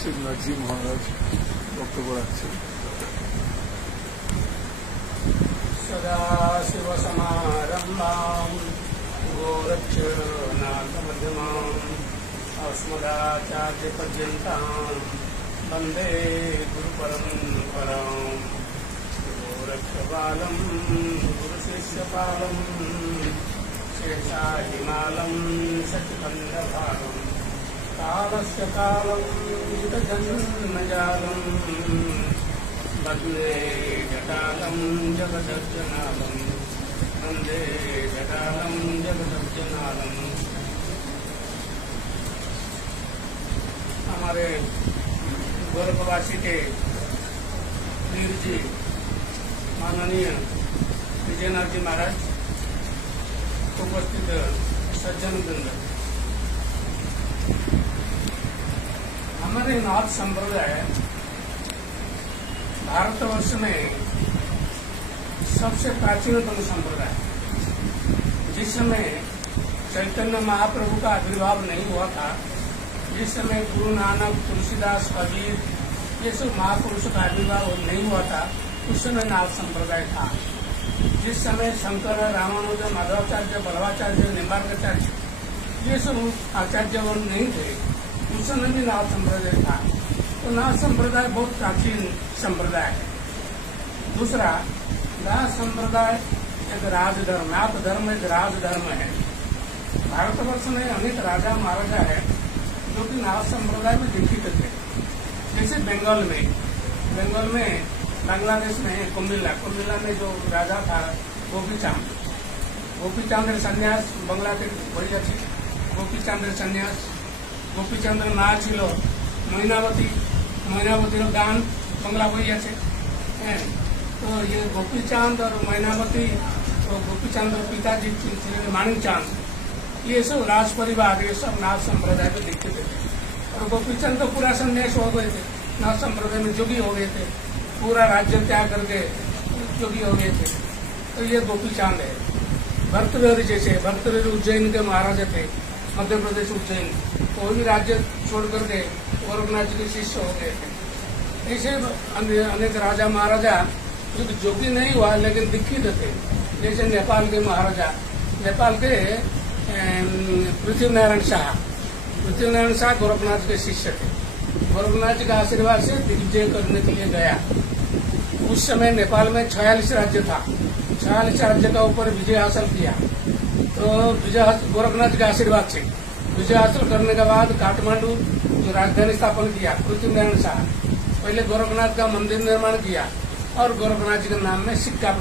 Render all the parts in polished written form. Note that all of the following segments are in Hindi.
শিবনাথজি মহারাজ বক্তব্য রাখছেন। सदाशिवसमारम्भाम् गोरक्षनाथमध्यमाम् अस्मदाचार्यपर्यन्ताम् वन्दे गुरुपरम्पराम्। गोरक्षपालम् गुरुशिष्यपालम् शेषाहिमालम् सचिकन्दभागम् कालस्य कालम् युतजन्मजालम् वन्दे जटालम् जगदर्जनालम् वन्दे जटालम् जगदर्जनालम्। हमारे गोरखवासी के वीर जी माननीय विजयनाथ जी महाराज, उपस्थित सज्जन वृंद, हमारे नाथ संप्रदाय भारतवर्ष में सबसे प्राचीनतम संप्रदाय, जिस समय चैतन्य महाप्रभु का आविर्भाव नहीं हुआ था, जिस समय गुरु नानक, तुलसीदास, कबीर ये सब महापुरुषों का आविर्भाव नहीं हुआ था, उस समय नाथ संप्रदाय था। जिस समय शंकर, रामानुज, माधवाचार्य, बल्लभाचार्य, निम्बार्काचार्य ये सब आचार्य नहीं थे, उस समय भी नाथ संप्रदाय था। तो नाथ संप्रदाय बहुत प्राचीन संप्रदाय है। दूसरा, नाथ संप्रदाय एक राजधर्म, नाथ धर्म एक राजधर्म है। भारतवर्ष में अनेक राजा महाराजा है जो कि नाथ संप्रदाय में दीक्षित थे। जैसे बंगाल में बांग्लादेश में कुमिल्ला में जो राजा था गोपीचंद्र सन्यास बांग्लादेश बड़ी अच्छी गोपीचंद्र सन्यास, गोपीचंद्र माँ छिलो मैनावती गान बंगला बड़ी अच्छे। तो ये गोपीचंद और मैनावती, तो गोपीचंद और पिताजी माणिक चांद, ये सब राज परिवार, ये सब नाथ संप्रदाय में दीक्षित थे। और गोपीचंद तो पूरा संन्यास हो गए थे, नाथ संप्रदाय में जोगी हो गए थे, पूरा राज्य त्याग करके जोगी हो गए थे। तो ये गोपीचंद है। भर्तृहरि जैसे उज्जैन के महाराजा थे, मध्य प्रदेश उज्जैन, तो वो भी राज्य छोड़ करके गोरखनाथ जी के शिष्य हो गए थे। ऐसे अनेक राजा महाराजा जो जोगी नहीं हुआ लेकिन दीक्षित थे। जैसे नेपाल के महाराजा, नेपाल के पृथ्वीनारायण शाह गोरखनाथ के शिष्य थे। गोरखनाथ जी का आशीर्वाद से दिग्विजय करने के लिए गया। उस समय नेपाल में 46 राज्य था, 46 राज्य का ऊपर विजय हासिल किया। तो गोरखनाथ के आशीर्वाद से विजय हासिल करने के बाद काठमांडू जो राजधानी स्थापन किया पृथ्वीनारायण शाह, पहले गोरखनाथ का मंदिर निर्माण किया और गोरखनाथ जी के नाम में सिक्का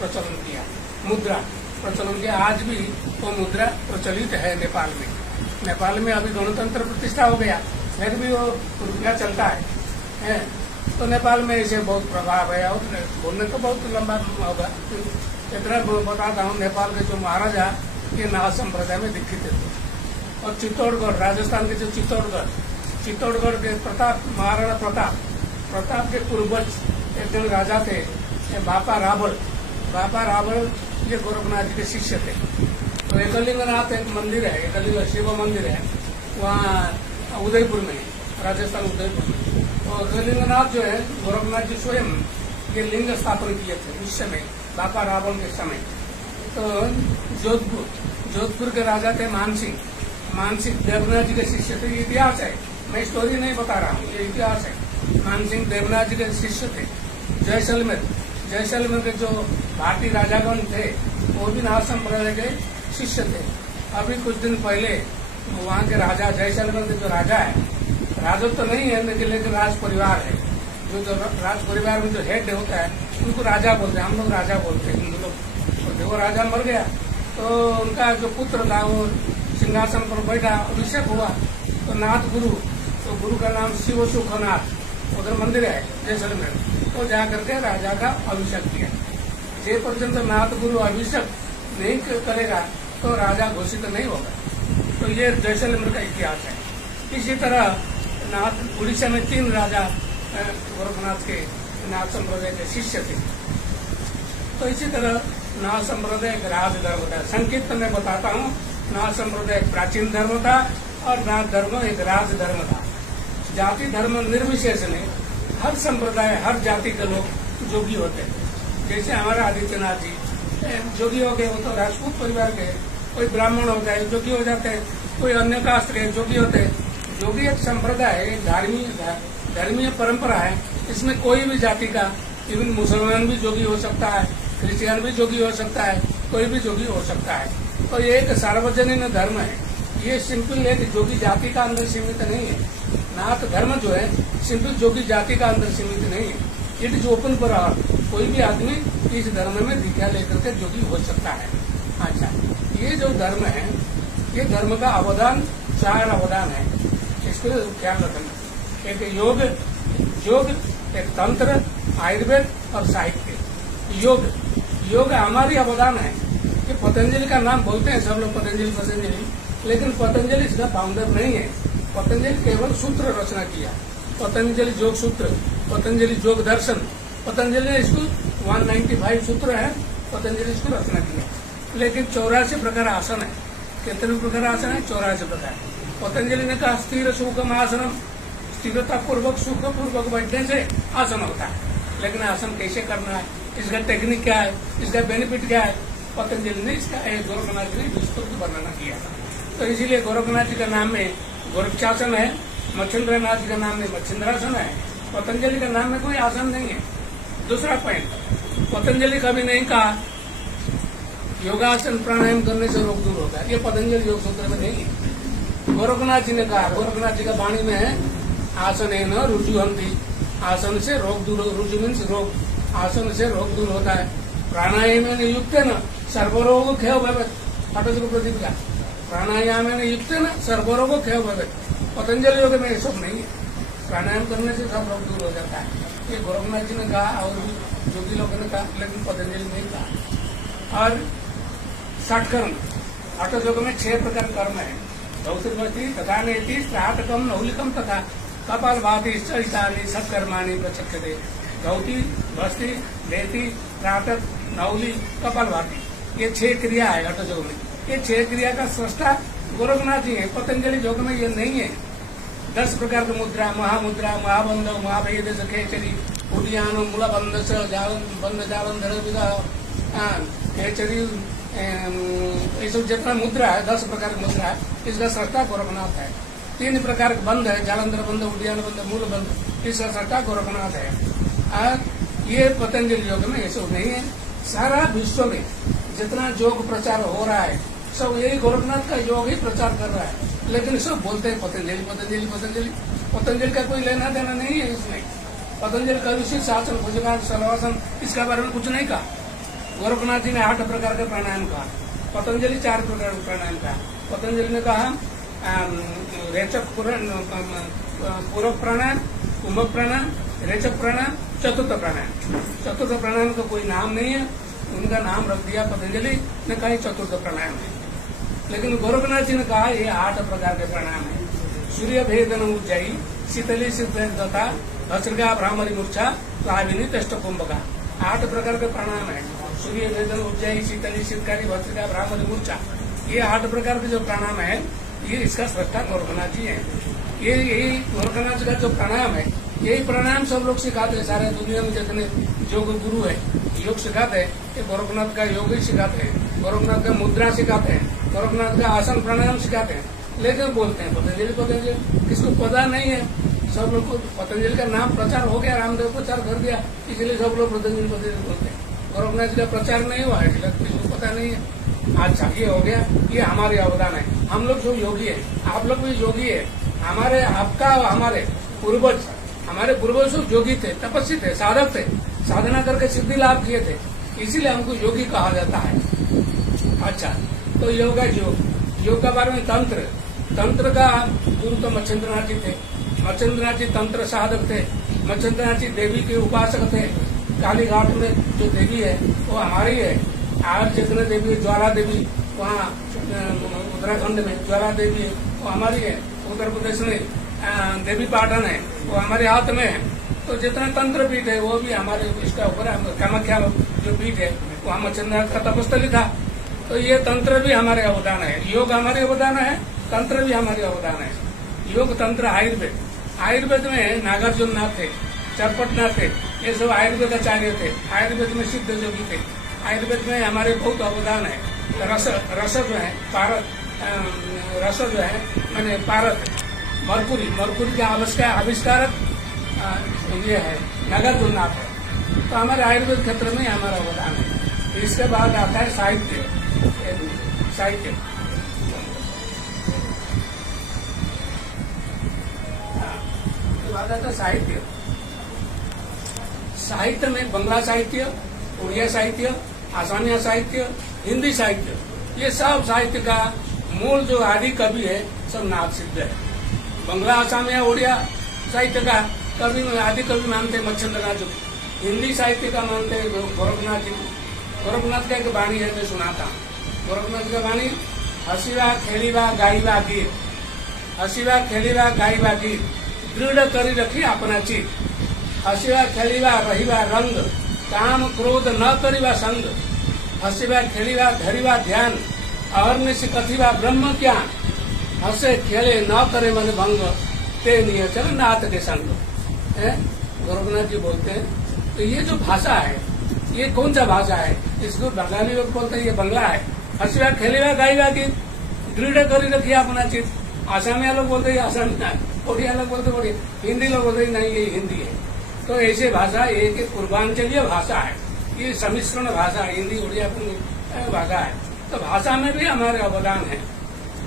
प्रचलन किया, मुद्रा प्रचलन किया। आज भी वो मुद्रा प्रचलित है नेपाल में। नेपाल में अभी गणतंत्र प्रतिष्ठा हो गया, फिर भी वो रुपया चलता है। तो नेपाल में इसे बहुत प्रभाव है। और बोलने को बहुत लंबा होगा, इतना बताता हूँ। नेपाल के जो महाराजा ये नाथ संप्रदाय में दीक्षित थे। और चित्तौड़गढ़, राजस्थान के जो चित्तौड़गढ़ के महाराणा प्रताप के पूर्वज एक जन राजा थे, बापा रावल ये गोरखनाथ जी के शिष्य थे। तो एकलिंगनाथ एक मंदिर है, एकलिंग शिव मंदिर है वहाँ उदयपुर में, राजस्थान उदयपुर में। तो एकलिंगनाथ जो है गोरखनाथ जी स्वयं ये लिंग स्थापन किए थे उस समय, बापा रावल के समय। तो जोधपुर के राजा थे मानसिंह देवनाथ जी के शिष्य थे। ये इतिहास है, मैं स्टोरी नहीं बता रहा हूँ, ये इतिहास है। मानसिंह देवनाथ जी के शिष्य थे। जैसलमेर के जो भारतीय राजागण थे वो भी नाथ संप्रदाय के शिष्य थे। अभी कुछ दिन पहले वहाँ के राजा, जैसलमेर के जो राजा है, राजत्व तो नहीं है लेकिन राज परिवार है, जो राज परिवार में जो हेड होता है उनको राजा बोलते हैं, हम लोग राजा बोलते हैं हिंदू लोग। तो वो राजा मर गया तो उनका जो पुत्र था वो सिंहासन पर बैठा, अभिषेक हुआ। तो नाथ गुरु, तो गुरु का नाम शिव सुखनाथ, उधर मंदिर है जैसलमेर। तो जा करके राजा का अभिषेक किया। जे पर्यंत नाथ गुरु अभिषेक नहीं करेगा तो राजा घोषित नहीं होगा। तो ये जैसलमेर का इतिहास है। इसी तरह उड़ीसा में 3 राजा गोरखनाथ के नाथ संप्रदाय के शिष्य थे। तो इसी तरह नाथ संप्रदाय एक राज धर्म था। संक्षिप्त में बताता हूँ, नाथ संप्रदाय एक प्राचीन धर्म था और नाथ धर्म एक राज धर्म था। जाति धर्म निर्विशेष नहीं, हर संप्रदाय हर जाति के लोग जोगी होते हैं। जैसे हमारा आदित्यनाथ जी जोगी हो गए, वो तो राजपूत परिवार के, कोई ब्राह्मण होता है जोगी हो जाते हैं, कोई अन्य कास्ट के जोगी होते हैं। जोगी एक संप्रदाय है, धर्मीय परंपरा है, इसमें कोई भी जाति का, इवन मुसलमान भी जोगी हो सकता है, क्रिश्चियन भी जोगी हो सकता है, कोई भी जोगी हो सकता है। तो ये एक सार्वजनिक धर्म है, ये सिंपल एक जोगी जाति का अंदर सीमित नहीं है। नाथ धर्म जो है सिंपल जोगी जाति का अंदर सीमित नहीं है, it is open for all. कोई भी आदमी इस धर्म में दीक्षा लेकर के जोगी हो सकता है। अच्छा, ये जो धर्म है, ये धर्म का अवदान 4 अवदान है, इसको ख्याल रखना। एक योग, एक तंत्र, आयुर्वेद और साहित्य। योग हमारी अवदान है। ये पतंजलि का नाम बोलते हैं सब लोग, पतंजलि, लेकिन पतंजलि इसका फाउंडर नहीं है। पतंजलि केवल सूत्र रचना किया, पतंजलि योग सूत्र, पतंजलि योग दर्शन। पतंजलि ने इसको 195 सूत्र है, पतंजलि इसको रचना किया। लेकिन 84 प्रकार आसन है। कितने प्रकार आसन है? 84 प्रकार। पतंजलि ने कहा स्थिर सुखम आसनम, स्थिरता पूर्वक सुख पूर्वक बैठने से आसन होता है। लेकिन आसन कैसे करना है, इसका टेक्निक क्या है, इसका बेनिफिट क्या है, पतंजलि ने इसका गोरखनाथ जी ने विस्तृत वर्णना किया। तो इसीलिए गोरखनाथ जी का नाम में गोरक्षासन है, मच्छिंद्रनाथ जी का नाम में मच्छिंद्रासन है, पतंजलि का नाम में कोई आसन नहीं है। दूसरा पॉइंट, पतंजलि कभी नहीं कहा योगासन प्राणायाम करने से रोग दूर होता है, ये पतंजलि योग सूत्र में नहीं है। गोरखनाथ जी ने कहा, गोरखनाथ जी का वाणी में है आसन है न रुजुहंती, आसन से रोग दूर, रुजु मीन्स रोग, आसन से रोग दूर होता है। प्राणायाम में युक्त है न सर्वरोग क्षय भवेत्, प्रदीप का प्राणायाम में युक्त है न सर्वरोग क्षय भवेत्। पतंजलि योग में ये सब नहीं है, प्राणायाम करने से सब रोग दूर हो जाता है। ये गोरखनाथ जी ने कहा और जोगी लोगों ने कहा, लेकिन पतंजलि नहीं कहा। और 60 कर्म, हठ योग में 6 प्रकार कर्म है। धौतिर्वती तथा नेति त्राटकम नौलिकम तथा कपाल भाती चरितानि सत्कर्माणि प्रचक्षते। धौती, भस्ती, नेति, त्राटक, नौली, कपाल भाती, ये 6 क्रिया है हठ योग में। ये 6 क्रिया का सृष्टा गोरखनाथ जी है, पतंजलि योग में ये नहीं है। 10 प्रकार की मुद्रा, महामुद्रा, महाबंध, महाभेद, खेचरी, उडियान, मूलबंध, बंध जालंधर, खेचरी, ये सब जितना मुद्रा है 10 प्रकार की मुद्रा है, इसका सृष्टा गोरखनाथ है। 3 प्रकार के बंध है, जालंधर बंध, उडियान बंध, मूल बंध, इसका सृष्टा गोरखनाथ है। ये पतंजलि योग में ये सब नहीं है। सारा विश्व में जितना योग प्रचार हो रहा है सब यही गोरखनाथ का योग ही प्रचार कर रहा है, लेकिन सब बोलते हैं पतंजलि पतंजलि पतंजलि। पतंजलि का कोई लेना देना नहीं है इसमें। पतंजलि का ऋषि शासन, भुजंगासन, शलवासन, इसका बारे में कुछ नहीं कहा। गोरखनाथ जी ने 8 प्रकार के प्राणायाम कहा, पतंजलि 4 प्रकार के प्राणायाम कहा। पतंजलि ने कहा रेचक पूरक प्राणायाम, कुंभक प्राणायाम, रेचक प्राणायाम, चतुर्थ प्राणायाम। चतुर्थ प्राणायाम का कोई नाम नहीं है, उनका नाम रख दिया पतंजलि ने, कहा चतुर्थ प्राणायाम है। लेकिन गोरखनाथ जी ने कहा ये 8 प्रकार के प्राणायाम है। सूर्य भेदन उज्जयी, शीतली शीतलता, भस्त्रिका भ्रामरी मूर्छा, प्लाविनी तेष्ट कुंभका। 8 प्रकार के प्राणायाम है। सूर्य भेदन उज्जयी, शीतली शीतकारी, भस्त्रिका भ्रामरी मूर्छा, ये 8 प्रकार के जो प्राणायाम है, ये इसका सृष्टा गोरखनाथ जी है। ये यही गोरखनाथ जी का जो प्राणायाम है, यही प्राणायाम सब लोग सिखाते हैं। सारे दुनिया में जितने योग गुरु है योग सिखाते हैं, ये गोरखनाथ का योग ही सिखाते हैं, गोरखनाथ का मुद्रा सिखाते हैं, गोरखनाथ का आसन प्राणायाम सिखाते हैं। लेकिन बोलते हैं पतंजलि पतंजलि, किसको पता नहीं है। सब लोग को पतंजलि का नाम प्रचार हो गया, रामदेव प्रचार कर दिया, इसलिए सब लोग पतंजलि पतंजलि बोलते हैं। गोरखनाथ जी का प्रचार नहीं हुआ है, किसको पता नहीं है। अच्छा, ये हो गया, ये हमारे अवदान है। हम लोग जो योगी है, आप लोग भी योगी है। हमारे आपका हमारे पूर्वज, हमारे पूर्वज सब योगी थे, तपस्वी थे, साधक थे, साधना करके सिद्धि लाभ किए थे, इसीलिए हमको योगी कहा जाता है। अच्छा, तो योग है योग का बारे में तंत्र का गुरु तो मच्छिंद्रनाथ जी थे। मच्छिंद्रनाथ जी तंत्र साधक थे। मच्छिंद्रनाथ जी देवी के उपासक थे। काली घाट में जो देवी है वो हमारी है। आज जितने देवी, ज्वाला देवी वहाँ उत्तराखंड में ज्वाला देवी है, वो हमारी है। उत्तर प्रदेश में देवी पाटन है, वो हमारे हाथ में है। तो जितना तंत्र पीठ है वो भी हमारे इसका ऊपर, कामाख्या जो पीठ है वो हम मच्छिंद्रनाथ का तपस्थली था। तो ये तंत्र भी हमारे अवदान है, योग हमारे अवदान है, तंत्र भी हमारे अवदान है। योग तंत्र आयुर्वेद, आयुर्वेद में नागार्जुन नाथ थे, चरपटनाथ थे, ये सब आयुर्वेदाचार्य थे। आयुर्वेद में सिद्ध जोगी थे। आयुर्वेद में हमारे बहुत अवदान है। रस जो है पारद, रस जो है मैंने पारद, मरकुरी के आविष्कारक ये है नागार्जुन नाथ है। तो हमारे आयुर्वेद क्षेत्र में हमारा अवदान है। इसके बाद आता है साहित्य। आता है साहित्य। साहित्य में बंगला साहित्य, उड़िया साहित्य, आसामिया साहित्य, हिंदी साहित्य, ये सब साहित्य का मूल जो आदि कवि है सब नाथ सिद्ध है। बंगला, आसामिया, उड़िया साहित्य का कवि आदि कवि मानते मच्छिंद्रनाथ जी। हिंदी साहित्य का मानते गोरखनाथ जी। गोरखनाथ का एक वाणी है, मैं सुनाता हूँ। गोरखनाथ का वाणी, हसीवा खेलीवा गाईवा गीत, हसीवा खेलीवा गाईवा गीत, दृढ़ करी रखी अपना चित, हसीवा खेलीवा रहीवा रंग, काम क्रोध न करीवा संग, हसीवा खेलीवा धरीवा ध्यान, अहर्निश कथिवा ब्रह्म ज्ञान, हसे खेले न करे मन भंग, ते नियचल नाथ के संग। गोरखनाथ जी बोलते हैं। तो ये जो भाषा है, ये कौन सा भाषा है? इसको बंगाली लोग बोलते हैं ये बंगला है। हसीवा खेलीवा गाईवा गीत, दृढ़ करी रखी अपना चित, आसामिया लोग बोलते हैं आसामिया, उड़िया लोग बोलते उड़िया, हिंदी लोग बोलते नहीं ये हिंदी है। तो ऐसे भाषा एक पूर्वांचलीय भाषा है, ये सम्मिश्रण भाषा है, हिंदी उड़िया भाषा है। तो भाषा में भी हमारे अवदान है।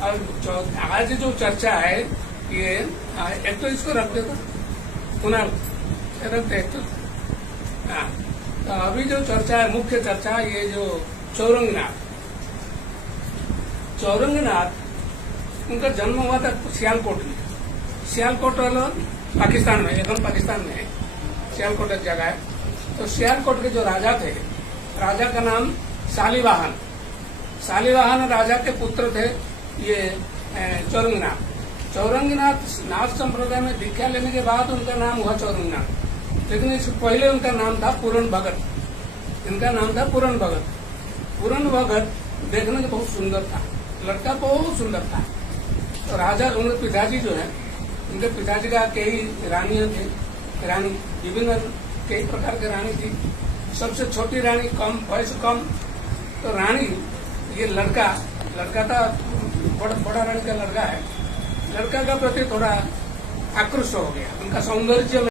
और आज जो चर्चा है ये एक तो इसको रख देता पुनः रखते एक तो अभी जो चर्चा है, मुख्य चर्चा ये जो चौरंगनाथ उनका जन्म हुआ था सियालकोट में। सियालकोट पाकिस्तान में, एकदम पाकिस्तान में है। सियालकोट एक जगह है। तो सियालकोट के जो राजा थे, राजा का नाम शालिवाहन। शालिवाहन राजा के पुत्र थे ये चौरंगनाथ। चौरंगनाथ नाथ संप्रदाय में दीक्षा लेने के बाद उनका नाम हुआ चौरंगनाथ, लेकिन इससे पहले उनका नाम था पूरन भगत। इनका नाम था पूरन भगत। पूरन भगत देखने में बहुत सुंदर था, लड़का बहुत सुंदर था। तो राजा उनके पिताजी जो है, उनके पिताजी का कई रानियां थे, रानी विभिन्न कई प्रकार की रानी थी। सबसे छोटी रानी कम, वयस कम। तो रानी ये लड़का था, बड़ा रानी का लड़का है। लड़का का प्रति थोड़ा आकृष्ट हो गया, उनका सौंदर्य